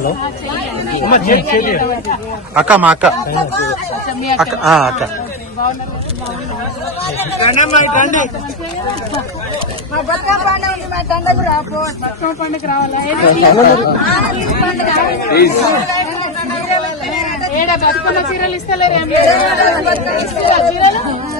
hello అక్క మా అక్క అక్క అక్క పండుగ రావాలి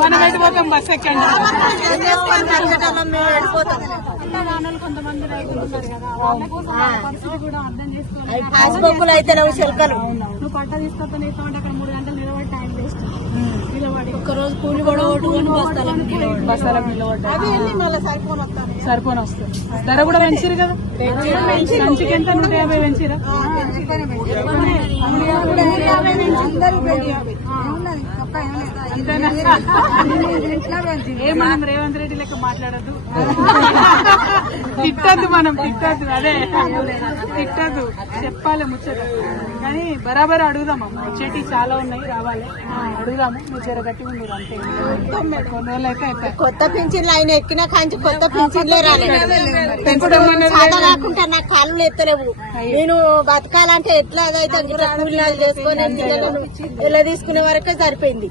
మనమైతే పోతాం బస్ ఎక్కండి అయితే శిల్కలు నువ్వు పట్ట తీసుకొస్తాను అక్కడ మూడు గంటలు టైం నిలబడి ఒక్కరోజు కూలి కూడా ఓటుకొని బస్తాలం బస్తాలం సరిపోని వస్తాను ధర కూడా మంచిది కదా మంచికి ఎంత నూట యాభై మంచిరా ఏమన్నా రేవంత్ రెడ్డి లెక్క మాట్లాడద్దు తిట్టద్దు మనం తిట్టద్దు అదే తిట్టదు చెప్పాలి ముచ్చట కానీ బరాబర్ అడుగుదాం చెట్టి చాలా ఉన్నాయి రావాలి అడుగుదాము ముచ్చర గట్టి ఉండదు అంతే కొనలేక కొత్త పింఛన్ ఆయన ఎక్కినా కాంచి కొత్త పింఛన్లేకుంటే నా కాళ్ళు ఎత్తలేవు నేను బతకాలంటే ఎట్లా అదైతే చేసుకొని ఇలా తీసుకునే వరకే సరిపోయింది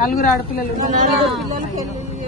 నలుగురు ఆడపిల్లలు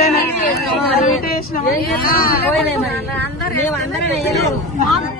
అందరూ